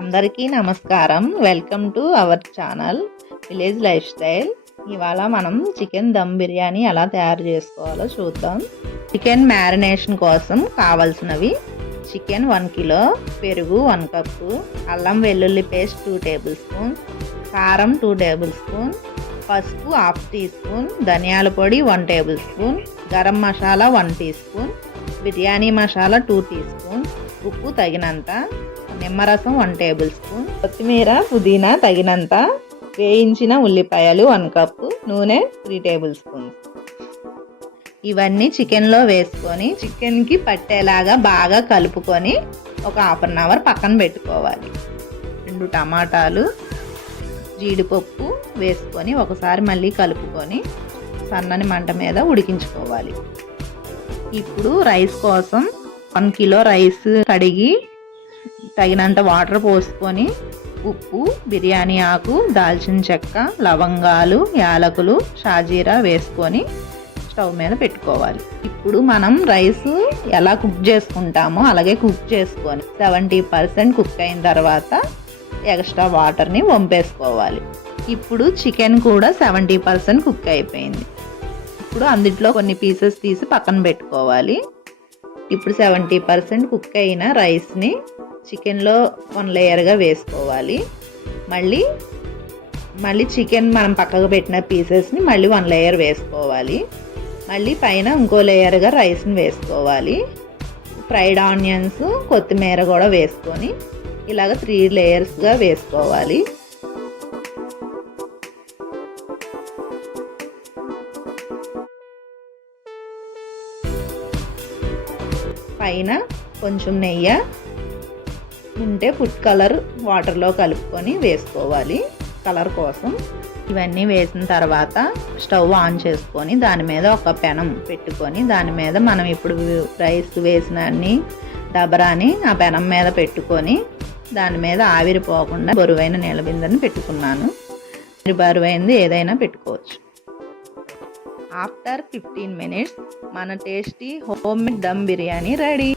అందరికీ నమస్కారం. Welcome to our channel village life style. ఇవాళ మనం చికెన్ దమ్ బిర్యానీ ఎలా తయారు చేసుకోవాలో చూద్దాం. చికెన్ మ్యారినేషన్ కోసం కావాల్సినవి: చికెన్ 1 కిలో, పెరుగు 1 కప్పు, అల్లం వెల్లుల్లి పేస్ట్ 2 టేబుల్ స్పూన్, కారం 2 టేబుల్ స్పూన్, పసుపు 1/2 టీ స్పూన్, ధనియాల పొడి 1 tablespoon, garam masala 1 teaspoon, biryani masala 2 teaspoon, ఉప్పు తగినంత, నిమ్మరసం 1 టేబుల్ స్పూన్, కొత్తిమీర పుదీనా తగినంత, వేయించిన ఉల్లిపాయలు 1 కప్పు, నూనె 3 టేబుల్ స్పూన్. ఇవన్నీ చికెన్లో వేసుకొని చికెన్కి పట్టేలాగా బాగా కలుపుకొని ఒక 1/2 అవర్ పక్కన పెట్టుకోవాలి. 2 టమాటాలు, జీడిపప్పు వేసుకొని ఒకసారి మళ్ళీ కలుపుకొని సన్నని మంట మీద ఉడికించుకోవాలి. ఇప్పుడు రైస్ కోసం 1 కిలో రైస్ కడిగి తగినంత వాటర్ పోసుకొని ఉప్పు, బిర్యానీ ఆకు, దాల్చిన చెక్క, లవంగాలు, యాలకులు, షాజీరా వేసుకొని స్టవ్ మీద పెట్టుకోవాలి. ఇప్పుడు మనం రైస్ ఎలా కుక్ చేసుకుంటామో అలాగే కుక్ చేసుకొని 70% కుక్ అయిన తర్వాత ఎక్స్ట్రా వాటర్ని వంపేసుకోవాలి. ఇప్పుడు చికెన్ కూడా 70% కుక్ అయిపోయింది. ఇప్పుడు అందులో కొన్ని పీసెస్ తీసి పక్కన పెట్టుకోవాలి. ఇప్పుడు 70% కుక్ అయిన రైస్ని చికెన్లో 1 లేయర్గా వేసుకోవాలి. మళ్ళీ చికెన్ మనం పక్కకు పెట్టిన పీసెస్ని మళ్ళీ 1 లేయర్ వేసుకోవాలి. మళ్ళీ పైన ఇంకో లేయర్గా రైస్ని వేసుకోవాలి. ఫ్రైడ్ ఆనియన్స్, కొత్తిమీర కూడా వేసుకొని ఇలాగ 3 లేయర్స్గా వేసుకోవాలి. పైన కొంచెం నెయ్యి ఉంటే ఫుడ్ కలర్ వాటర్లో కలుపుకొని వేసుకోవాలి కలర్ కోసం. ఇవన్నీ వేసిన తర్వాత స్టవ్ ఆన్ చేసుకొని దాని మీద ఒక పెనం పెట్టుకొని దాని మీద మనం ఇప్పుడు రైస్ వేసిన దబరాని ఆ పెనం మీద పెట్టుకొని దాని మీద ఆవిరి పోకుండా బరువైన నీళ్ళ బిందెని పెట్టుకున్నాను. బరువైనది ఏదైనా పెట్టుకోవచ్చు. ఆఫ్టర్ 15 minutes మన tasty home made dum biryani ready.